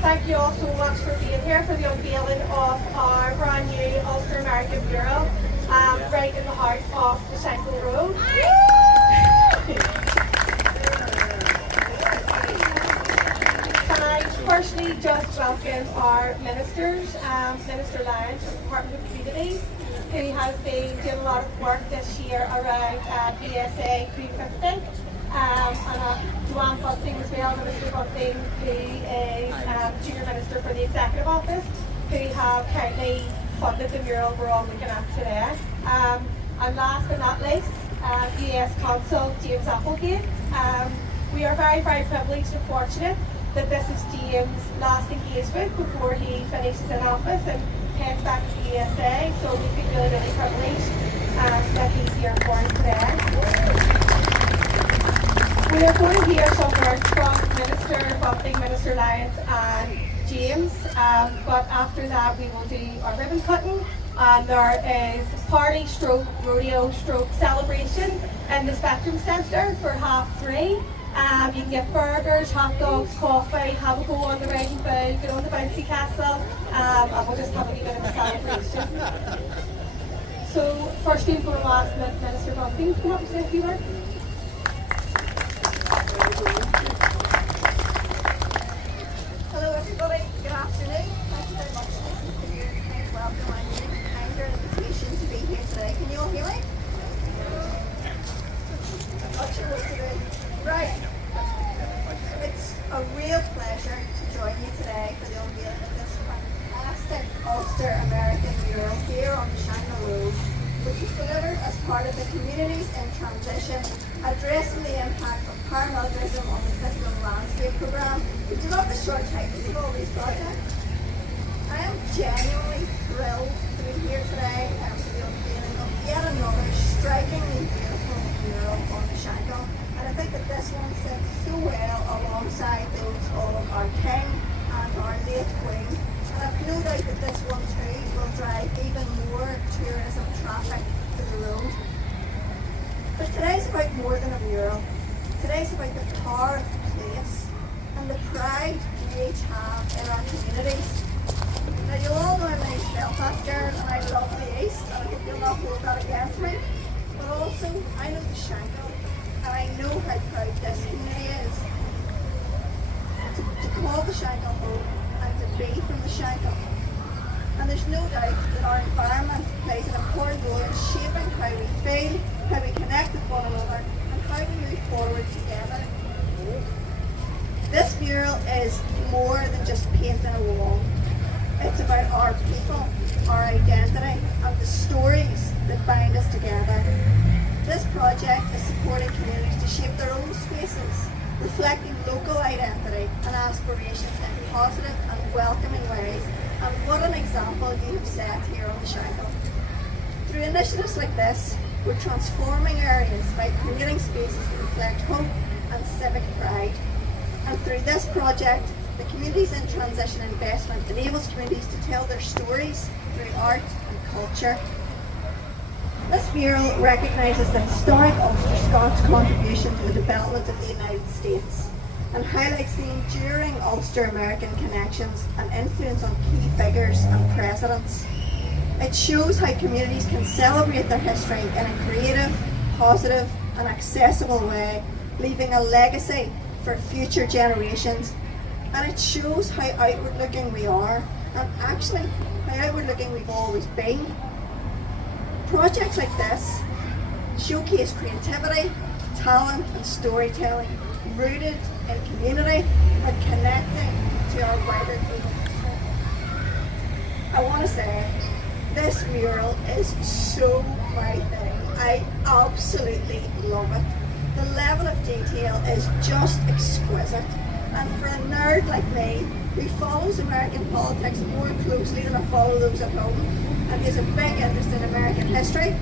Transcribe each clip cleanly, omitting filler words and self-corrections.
Thank you all so much for being here for the unveiling of our brand new Ulster American mural right in the heart of the SHANKILL Road. Can I firstly just welcome our ministers, Minister Lyons from the Department of Communities, who has been doing a lot of work this year around BSA 350. And Joanne Bunting as well, Minister Bunting, who is Junior Minister for the Executive Office, who have kindly funded the mural we're all looking at today. And last but not least, US Consul James Applegate. We are very, very privileged and fortunate that this is James' last engagement before he finishes in office and heads back to the USA. So we feel really, really privileged that he's here for us today. We are going to hear some words from Minister Bunting, Minister Lyons and James, but after that we will do our ribbon cutting, and there is party stroke rodeo stroke celebration in the Spectrum Centre for 3:30. You can get burgers, hot dogs, coffee, have a go on the riding bull, get on the bouncy castle, and we'll just have a wee bit of a celebration. So firstly I'm going to ask Minister Bunting to come up and say a few words. Hello everybody, good afternoon. Thank you very much for your kind welcome and your kinder invitation to be here today. Can you all hear me? I'm not sure what to do. Right. It's a real pleasure to join you today for the unveiling of this fantastic Ulster American mural here on the SHANKILL Road, which was delivered as part of the Communities in Transition, addressing the impact of paramilitarism on the physical landscape programme. Would you love the short titles of all these projects? I am genuinely thrilled to be here today for the unveiling of yet another strikingly beautiful mural on the SHANKILL, and I think that this one sits so well alongside those of our King and our late Queen. And I've no doubt that this one too will drive even more tourism traffic to the road. But today's about more than a mural. Today's about the power of the place and the pride we each have in our communities. Now you'll all know I'm an East Belfast girl and I love the East, and I hope you'll not hold that against me. But also, I know the SHANKILL and I know how proud this community is to call the SHANKILL home and to be from the SHANKILL. And there's no doubt that our environment plays an important role in shaping how we feel, how we connect with one another, and how we move forward together. This mural is more than just painting a wall. It's about our people, our identity, and the stories that bind us together. This project is supporting communities to shape their own spaces, reflecting local identity and aspirations in positive and welcoming ways. And what an example you have set here on the SHANKILL. Through initiatives like this, we're transforming areas by creating spaces that reflect hope and civic pride. And through this project, the Communities in Transition investment enables communities to tell their stories through art and culture. This mural recognises the historic Ulster Scots contribution to the development of the United States and highlights the enduring Ulster American connections and influence on key figures and presidents. It shows how communities can celebrate their history in a creative, positive and accessible way, leaving a legacy for future generations. And it shows how outward looking we are, and actually how outward looking we've always been. Projects like this showcase creativity, talent and storytelling rooted in community and connecting to our wider global history. I want to say, this mural is so my thing. I absolutely love it. The level of detail is just exquisite. And for a nerd like me, who follows American politics more closely than I follow those at home, and has a big interest in American history,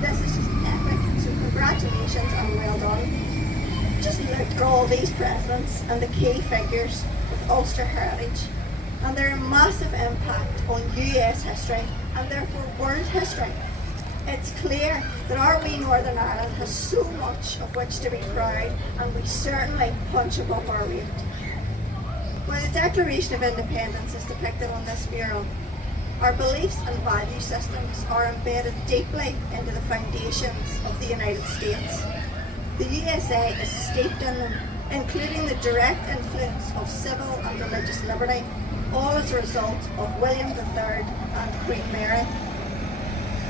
this is just epic. So congratulations and well done. Just look at all these presidents and the key figures with Ulster heritage and their massive impact on US history and therefore world history. It's clear that our wee Northern Ireland has so much of which to be proud, and we certainly punch above our weight. While the Declaration of Independence is depicted on this mural, our beliefs and value systems are embedded deeply into the foundations of the United States. The USA is steeped in them, including the direct influence of civil and religious liberty, all as a result of William III and Queen Mary.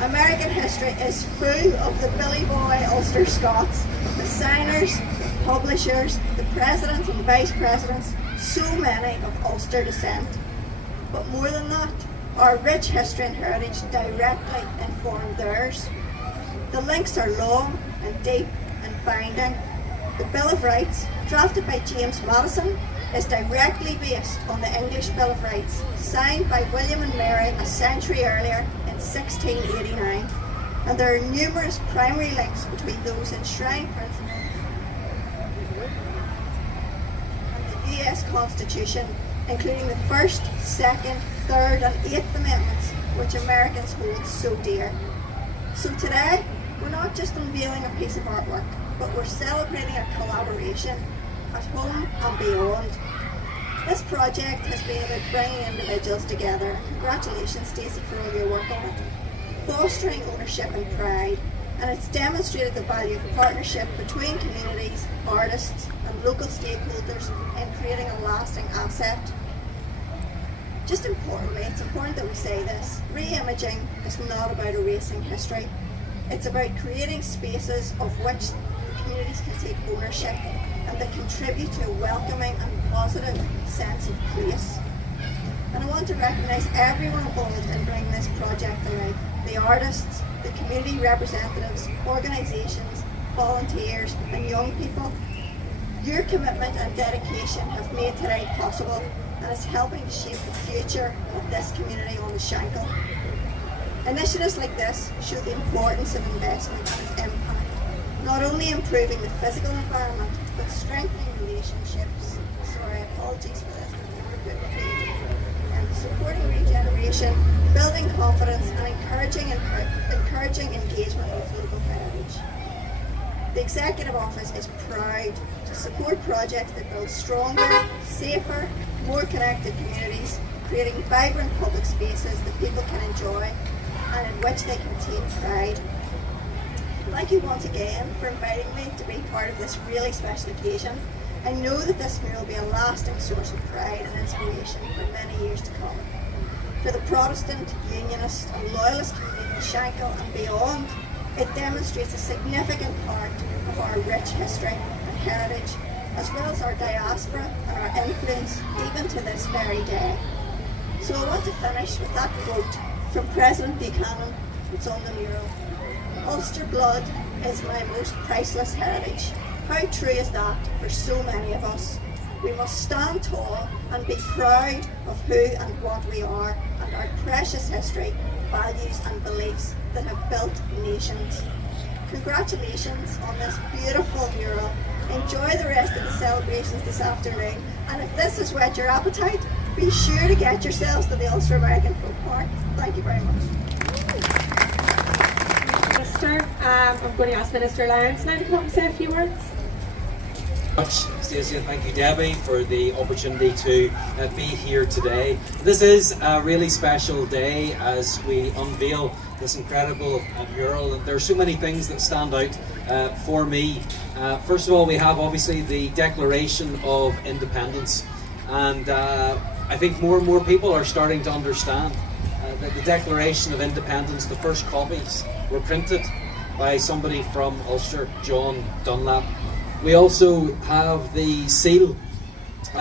American history is full of the Billy Boy Ulster Scots, the signers, publishers, the presidents and vice presidents, so many of Ulster descent. But more than that, our rich history and heritage directly inform theirs. The links are long and deep and binding. The Bill of Rights, drafted by James Madison, is directly based on the English Bill of Rights, signed by William and Mary a century earlier in 1689, and there are numerous primary links between those enshrined principles and the US Constitution, including the First, Second, Third and Eighth Amendments, which Americans hold so dear. So today, we're not just unveiling a piece of artwork, but we're celebrating a collaboration at home and beyond. This project has been about bringing individuals together. Congratulations, Stacey, for all your work on it. Fostering ownership and pride, and it's demonstrated the value of partnership between communities, artists and local stakeholders in creating a lasting asset. Just importantly, it's important that we say this, re-imaging is not about erasing history. It's about creating spaces of which communities can take ownership and that contribute to a welcoming and positive sense of place. And I want to recognise everyone involved in bringing this project to life. The artists, the community representatives, organisations, volunteers and young people. Your commitment and dedication have made today possible and is helping to shape the future of this community on the Shankill. Initiatives like this show the importance of investment and its impact, not only improving the physical environment, but strengthening relationships. Sorry, apologies for this. And supporting regeneration, building confidence, and encouraging engagement with local heritage. The Executive Office is proud to support projects that build stronger, safer, more connected communities, creating vibrant public spaces that people can enjoy and in which they can take pride. Thank you once again for inviting me to be part of this really special occasion. I know that this mural will be a lasting source of pride and inspiration for many years to come. For the Protestant, Unionist and Loyalist community of Shankill and beyond, it demonstrates a significant part of our rich history and heritage, as well as our diaspora and our influence even to this very day. So I want to finish with that quote from President Buchanan. It's on the mural. Ulster blood is my most priceless heritage. How true is that for so many of us? We must stand tall and be proud of who and what we are and our precious history, values and beliefs that have built nations. Congratulations on this beautiful mural. Enjoy the rest of the celebrations this afternoon, and if this has whet your appetite, be sure to get yourselves to the Ulster American Folk Park. Thank you very much. Minister, I'm going to ask Minister Lyons now to come up and say a few words. Stacey, and thank you, Debbie, for the opportunity to be here today. This is a really special day as we unveil this incredible mural, and there are so many things that stand out for me. First of all, we have obviously the Declaration of Independence, and I think more and more people are starting to understand that the Declaration of Independence, the first copies, were printed by somebody from Ulster, John Dunlap. We also have the seal,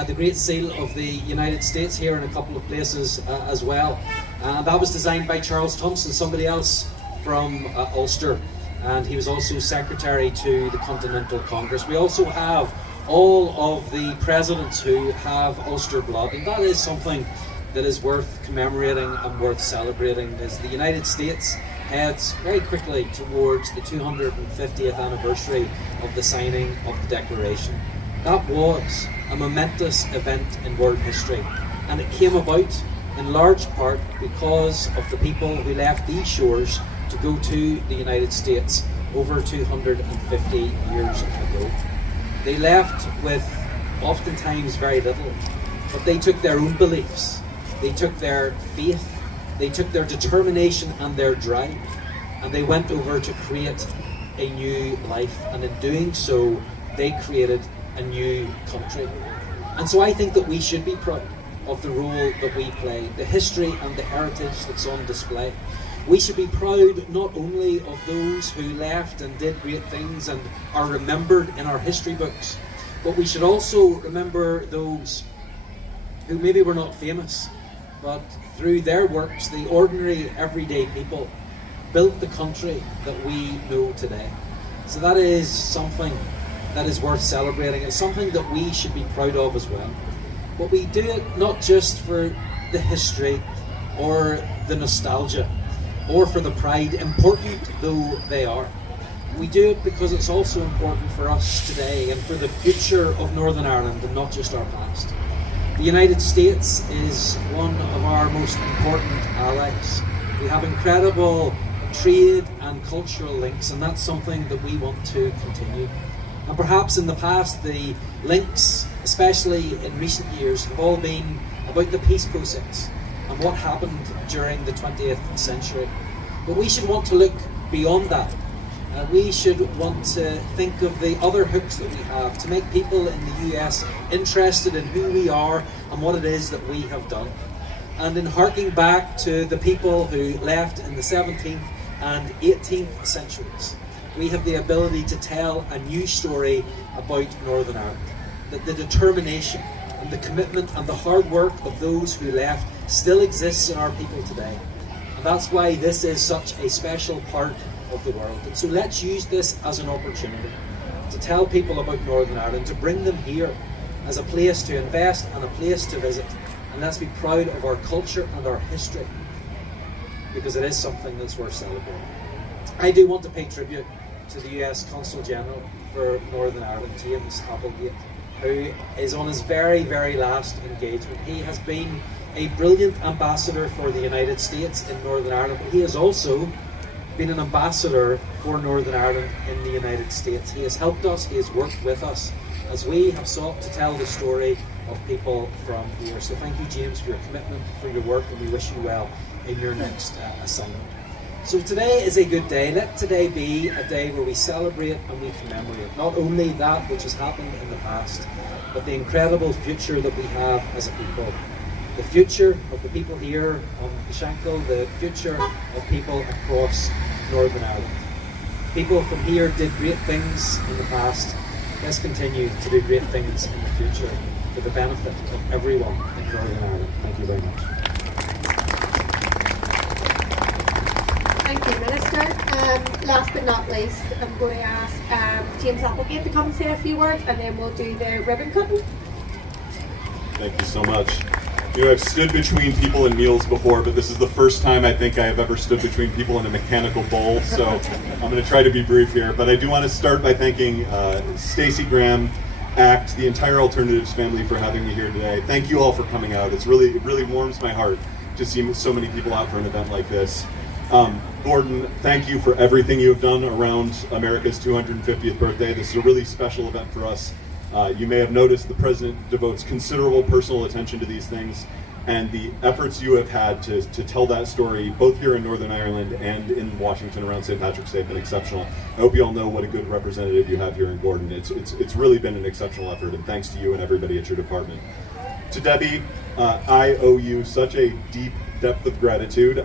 the Great Seal of the United States here in a couple of places as well. That was designed by Charles Thompson, somebody else from Ulster, and he was also Secretary to the Continental Congress. We also have all of the presidents who have Ulster blood, and that is something that is worth commemorating and worth celebrating, as the United States heads very quickly towards the 250th anniversary of the signing of the Declaration. That was a momentous event in world history, and it came about in large part because of the people who left these shores to go to the United States over 250 years ago. They left with oftentimes very little, but they took their own beliefs, they took their faith, they took their determination and their drive, and they went over to create a new life, and in doing so, they created a new country. And so I think that we should be proud of the role that we play, the history and the heritage that's on display. We should be proud not only of those who left and did great things and are remembered in our history books, but we should also remember those who maybe were not famous, but through their works, the ordinary, everyday people built the country that we know today. So that is something that is worth celebrating. It's something that we should be proud of as well. But we do it not just for the history or the nostalgia or for the pride, important though they are. We do it because it's also important for us today and for the future of Northern Ireland and not just our past. The United States is one of our most important allies. We have incredible trade and cultural links, and that's something that we want to continue. And perhaps in the past, the links, especially in recent years, have all been about the peace process and what happened during the 20th century. But we should want to look beyond that. We should want to think of the other hooks that we have to make people in the US interested in who we are and what it is that we have done. And in harking back to the people who left in the 17th and 18th centuries, we have the ability to tell a new story about Northern Ireland. That the determination and the commitment and the hard work of those who left still exists in our people today. And that's why this is such a special part of the world. And so let's use this as an opportunity to tell people about Northern Ireland, to bring them here as a place to invest and a place to visit. And let's be proud of our culture and our history, because it is something that's worth celebrating. I do want to pay tribute to the US Consul General for Northern Ireland, James Applegate, who is on his very, very last engagement. He has been a brilliant ambassador for the United States in Northern Ireland, but he has also been an ambassador for Northern Ireland in the United States. He has helped us, he has worked with us as we have sought to tell the story of people from here. So thank you, James, for your commitment, for your work, and we wish you well in your next assignment. So today is a good day. Let today be a day where we celebrate and we commemorate not only that which has happened in the past, but the incredible future that we have as a people. The future of the people here on the SHANKILL, the future of people across Northern Ireland. People from here did great things in the past. Let's continue to do great things in the future for the benefit of everyone in Northern Ireland. Thank you very much. Thank you, Minister. Last but not least, I'm going to ask James Applegate to come and say a few words, and then we'll do the ribbon cutting. Thank you so much. You know, I've stood between people and meals before, but this is the first time I think I have ever stood between people in a mechanical bowl, so I'm going to try to be brief here. But I do want to start by thanking Stacey, Graham, ACT, the entire Alternatives family for having me here today. Thank you all for coming out. It really warms my heart to see so many people out for an event like this. Gordon, thank you for everything you have done around America's 250th birthday. This is a really special event for us. You may have noticed the President devotes considerable personal attention to these things, and the efforts you have had to tell that story, both here in Northern Ireland and in Washington around St. Patrick's Day, have been exceptional. I hope you all know what a good representative you have here in Gordon. It's really been an exceptional effort, and thanks to you and everybody at your department. To Debbie, I owe you such a deep depth of gratitude.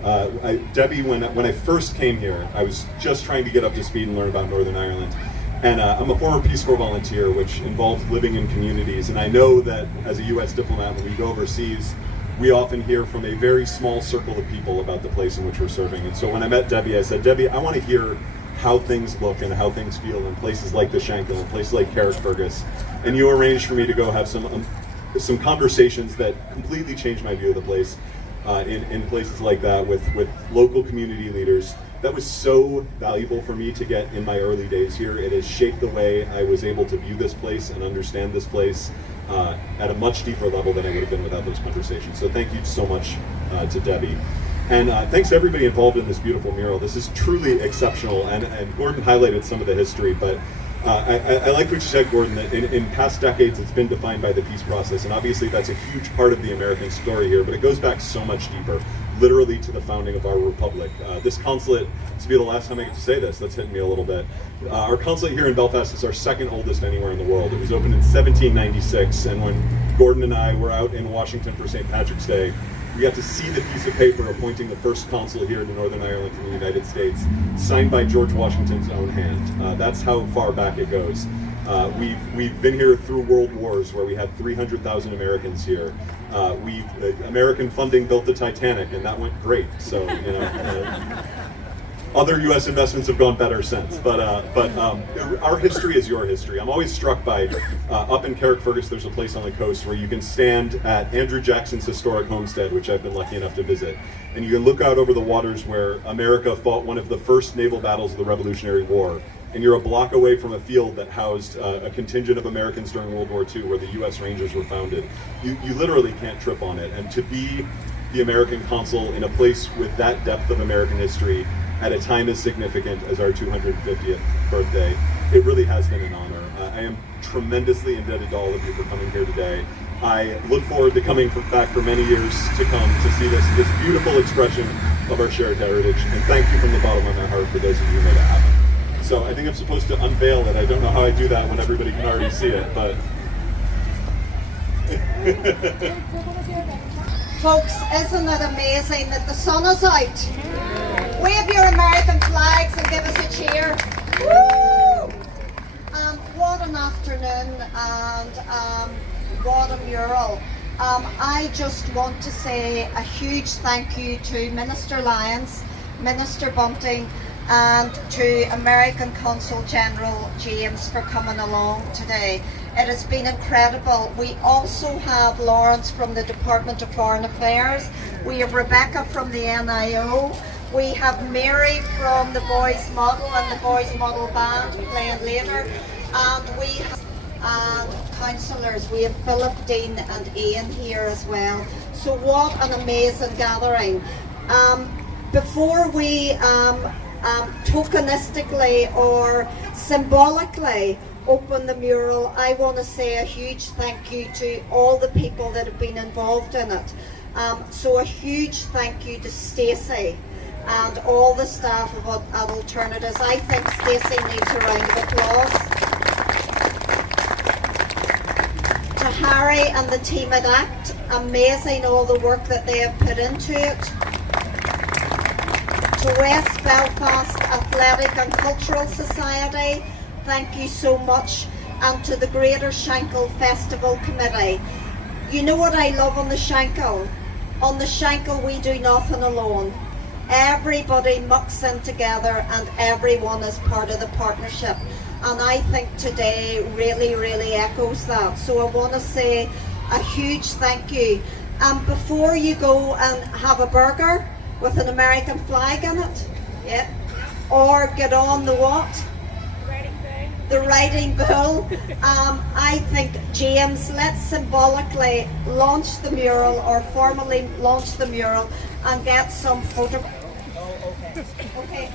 Debbie, when I first came here, I was just trying to get up to speed and learn about Northern Ireland. And I'm a former Peace Corps volunteer, which involves living in communities. And I know that as a U.S. diplomat, when we go overseas, we often hear from a very small circle of people about the place in which we're serving. And so when I met Debbie, I said, Debbie, I want to hear how things look and how things feel in places like the SHANKILL, in places like Carrickfergus. And you arranged for me to go have some conversations that completely changed my view of the place in places like that with local community leaders. That was so valuable for me to get in my early days here. It has shaped the way I was able to view this place and understand this place at a much deeper level than I would have been without those conversations. So thank you so much to Debbie. And thanks to everybody involved in this beautiful mural. This is truly exceptional, and Gordon highlighted some of the history, but I like what you said, Gordon, that in past decades it's been defined by the peace process, and obviously that's a huge part of the American story here, but it goes back so much deeper, literally to the founding of our republic. This consulate, this will be the last time I get to say this, that's hitting me a little bit. Our consulate here in Belfast is our second oldest anywhere in the world. It was opened in 1796, and when Gordon and I were out in Washington for St. Patrick's Day, we got to see the piece of paper appointing the first consul here to Northern Ireland from the United States, signed by George Washington's own hand. That's how far back it goes. We've been here through world wars where we had 300,000 Americans here. American funding built the Titanic, and that went great. So, you know, other U.S. investments have gone better since, but our history is your history. I'm always struck by, up in Carrickfergus, there's a place on the coast where you can stand at Andrew Jackson's historic homestead, which I've been lucky enough to visit, and you can look out over the waters where America fought one of the first naval battles of the Revolutionary War, and you're a block away from a field that housed a contingent of Americans during World War II, where the U.S. Rangers were founded. You literally can't trip on it, and to be the American consul in a place with that depth of American history at a time as significant as our 250th birthday, it really has been an honor. I am tremendously indebted to all of you for coming here today. I look forward to coming back for many years to come to see this beautiful expression of our shared heritage, and thank you from the bottom of my heart for those of you who made it happen. So I think I'm supposed to unveil it. I don't know how I do that when everybody can already see it, but... Folks, isn't it amazing that the sun is out? Wave your American flags and give us a cheer. Woo! What an afternoon, and what a mural. I just want to say a huge thank you to Minister Lyons, Minister Bunting, and to American Consul General James for coming along today. It has been incredible. We also have Lawrence from the Department of Foreign Affairs. We have Rebecca from the NIO. We have Mary from the Boys Model and the Boys Model Band playing later. And we have councillors. We have Philip, Dean and Ian here as well. So what an amazing gathering. Before we tokenistically or symbolically open the mural, I want to say a huge thank you to all the people that have been involved in it. So a huge thank you to Stacey and all the staff at Alternatives. I think Stacey needs a round of applause. To Harry and the team at ACT, amazing all the work that they have put into it. To West Belfast Athletic and Cultural Society, thank you so much, and to the Greater SHANKILL Festival Committee. You know what I love on the SHANKILL? On the SHANKILL we do nothing alone. Everybody mucks in together and everyone is part of the partnership. And I think today really, really echoes that. So I want to say a huge thank you. And before you go and have a burger with an American flag in it, yeah, or get on the what? The riding bull. I think, James, let's symbolically launch the mural or formally launch the mural and get some photo. Okay.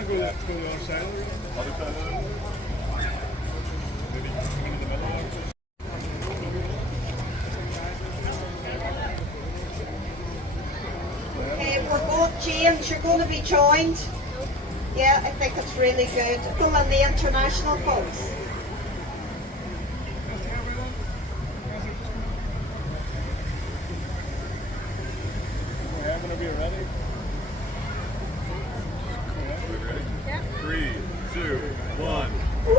Okay, we're both, James, you're going to be joined. Yeah, I think it's really good. And the international folks. Whenever you're ready. Yeah. 3, 2, 1. Woo!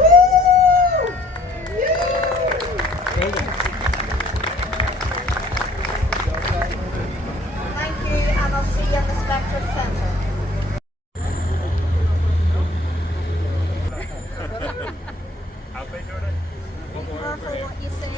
Thank you, and I'll see you in the Spectrum Centre. How's they doing it? Be careful what you say.